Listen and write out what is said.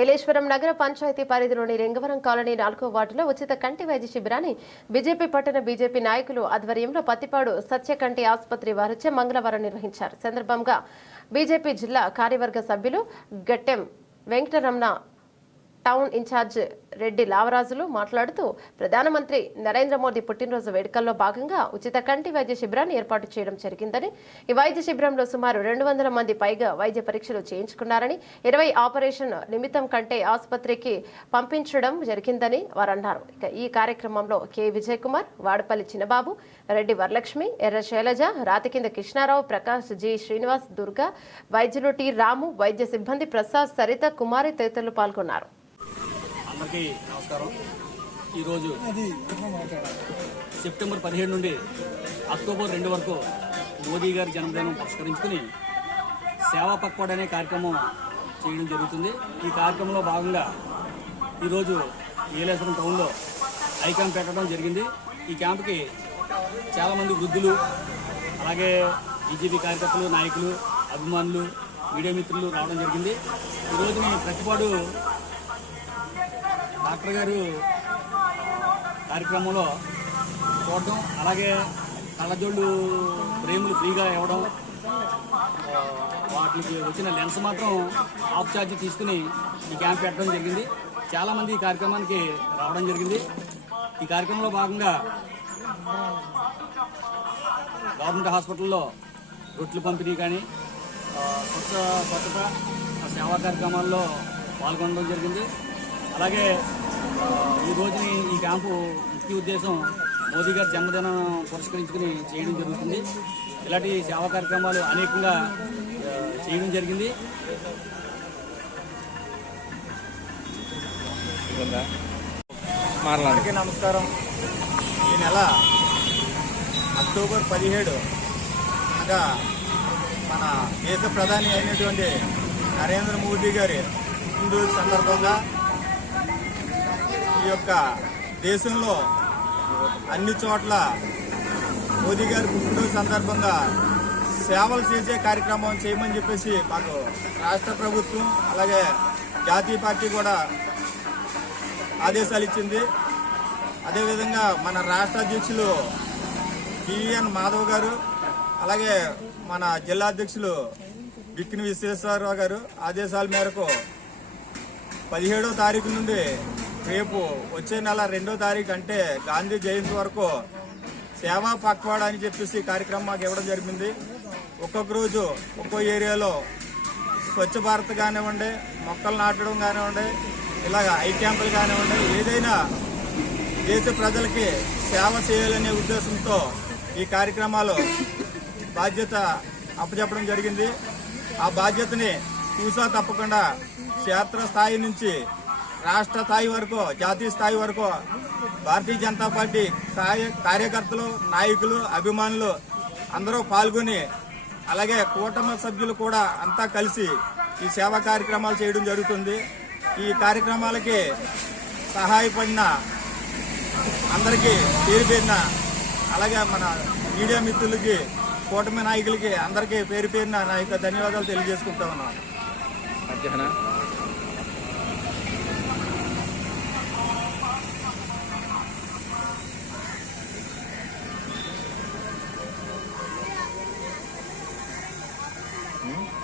ఏలేశ్వరం నగర పంచాయతీ పరిధిలోని రింగవరం కాలనీ నాలుగో వార్డులో ఉచిత కంటి వైద్య శిబిరాన్ని బీజేపీ పట్టణ బీజేపీ నాయకులు ఆధ్వర్యంలో పత్తిపాడు సత్యకంటి ఆసుపత్రి వారిచే మంగళవారం నిర్వహించారు. సందర్భంగా బీజేపీ జిల్లా కార్యవర్గ సభ్యులు Gattem Venkataramana town in charge Reddy లావరాజులు మాట్లాడుతూ ప్రధానమంత్రి నరేంద్ర మోదీ పుట్టినరోజు వేడుకల్లో భాగంగా ఉచిత కంటి వైద్య శిబిరాన్ని ఏర్పాటు చేయడం జరిగిందని ఈ వైద్య శిబిరంలో సుమారు రెండు వందల మంది పైగా వైద్య పరీక్షలు చేయించుకున్నారని ఇరవై ఆపరేషన్ నిమిత్తం కంటే ఆసుపత్రికి పంపించడం జరిగిందని వారు అన్నారు ఇక ఈ కార్యక్రమంలో కె. విజయ్ కుమార్ వాడపల్లి చిన్నబాబు రెడ్డి వరలక్ష్మి ఎర్ర శైలజ రాతికింద కృష్ణారావు ప్రకాష్ జి. శ్రీనివాస్ దుర్గా వైద్యులు టి. రాము వైద్య సిబ్బంది ప్రసాద్ సరిత కుమారి తదితరులు పాల్గొన్నారు. అందరికీ నమస్కారం. ఈరోజు సెప్టెంబర్ పదిహేడు నుండి అక్టోబర్ రెండు వరకు మోదీ గారి జన్మదినం పురస్కరించుకుని సేవా పక్వాడ్ అనే కార్యక్రమం చేయడం జరుగుతుంది. ఈ కార్యక్రమంలో భాగంగా ఈరోజు ఏలేశ్వరం టౌన్లో ఐ క్యాంప్ పెట్టడం జరిగింది. ఈ క్యాంప్కి చాలామంది వృద్ధులు అలాగే బీజేపీ కార్యకర్తలు నాయకులు అభిమానులు మీడియా మిత్రులు రావడం జరిగింది. ఈరోజు నేను ప్రతిపాడు డాక్టర్ గారు కార్యక్రమంలో చూడడం అలాగే కళ్ళజోళ్ళు ఫ్రేములు ఫ్రీగా ఇవ్వడం వాటికి వచ్చిన లెన్స్ మాత్రం ఆఫ్ ఛార్జ్ తీసుకుని ఈ క్యాంప్ పెట్టడం జరిగింది. చాలామంది ఈ కార్యక్రమానికి రావడం జరిగింది. ఈ కార్యక్రమంలో భాగంగా గవర్నమెంట్ హాస్పిటల్లో రొట్లు పంపిణీ కానీ స్వచ్ఛ స్వచ్ఛత సేవా కార్యక్రమాల్లో పాల్గొనడం జరిగింది. అలాగే ఈ రోజుని ఈ క్యాంపు ముఖ్య ఉద్దేశం మోదీ గారి జన్మదినం పురస్కరించుకుని చేయడం జరుగుతుంది. ఇలాంటి సేవా కార్యక్రమాలు అనేకంగా చేయడం జరిగింది. అందరికీ నమస్కారం. ఈ నెల అక్టోబర్ పదిహేడు అనగా మన దేశ ప్రధాని అయినటువంటి నరేంద్ర మోదీ గారి పుట్టినరోజు సందర్భంగా ఈ యొక్క దేశంలో అన్ని చోట్ల మోదీ గారి పుట్టినరోజు సందర్భంగా సేవలు చేసే కార్యక్రమం చేయమని చెప్పేసి మాకు రాష్ట్ర ప్రభుత్వం అలాగే జాతీయ పార్టీ కూడా ఆదేశాలు ఇచ్చింది. అదేవిధంగా మన రాష్ట్ర అధ్యక్షులు బిఎన్ మాధవ్ గారు అలాగే మన జిల్లా అధ్యక్షులు బిక్కిన విశ్వేశ్వరరావు గారు ఆదేశాల మేరకు పదిహేడో తారీఖు నుండి రేపు వచ్చే నెల రెండో తారీఖు అంటే గాంధీ జయంతి వరకు సేవా పక్వాడ అని చెప్పేసి కార్యక్రమం మాకు ఇవ్వడం జరిగింది. ఒక్కొక్క రోజు ఒక్కో ఏరియాలో స్వచ్ఛ భారత్ కానివ్వండి మొక్కలు నాటడం కానివ్వండి ఇలాగ ఐ క్యాంపులు కానివ్వండి ఏదైనా దేశ ప్రజలకి సేవ చేయాలనే ఉద్దేశంతో ఈ కార్యక్రమాలు బాధ్యత అప్పచెప్పడం జరిగింది. ఆ బాధ్యతని చూసా తప్పకుండా క్షేత్ర స్థాయి నుంచి రాష్ట్ర స్థాయి వరకు జాతీయ స్థాయి వరకు భారతీయ జనతా పార్టీ కార్యకర్తలు నాయకులు అభిమానులు అందరూ పాల్గొని అలాగే కూటమి సభ్యులు కూడా అంతా కలిసి ఈ సేవా కార్యక్రమాలు చేయడం జరుగుతుంది. ఈ కార్యక్రమాలకి సహాయపడిన అందరికీ పేరు పేరిన అలాగే మన మీడియా మిత్రులకి కూటమి నాయకులకి అందరికీ పేరు పేరిన నా యొక్క ధన్యవాదాలు తెలియజేసుకుంటా ఉన్నాను. Hmm?